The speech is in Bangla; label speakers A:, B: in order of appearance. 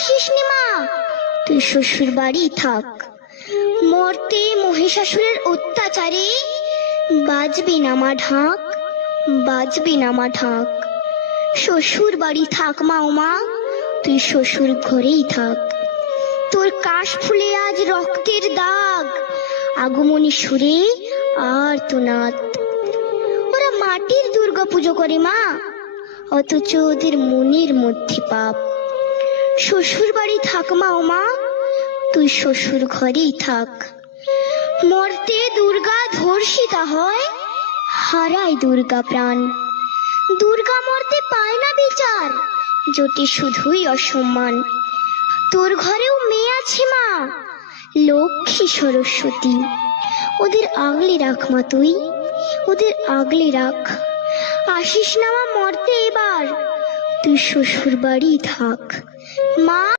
A: আসিস নি মা তুই শ্বশুর বাড়ি থাক মরতে মহিষাসুরের অত্যাচারে বাজবি না মা ঢাক বাজবি না মা ঢাক শ্বশুর বাড়ি থাক মা ওমা তুই শ্বশুর ঘরেই থাক তোর কাশ ফুলে আজ রক্তের দাগ আগমনী সুরে আর তো নাত ওরা মাটির দুর্গা পুজো করে মা অথচ ওদের মনের মধ্যে পাপ শ্বশুর বাড়ি থাক মা মা তুই শ্বশুর ঘরেই থাক মর্তে দুর্গা ধর্ষিতা হয় হারায় দুর্গা প্রাণ দুর্গা মর্তে পায় না বিচার জটি শুধুই অসম্মান তোর ঘরেও মেয়ে আছে মা লক্ষ্মী সরস্বতী ওদের আগলে রাখ মা তুই ওদের আগলে রাখ আসিস না মা মরতে এবার তুই শ্বশুর বাড়ি থাক মা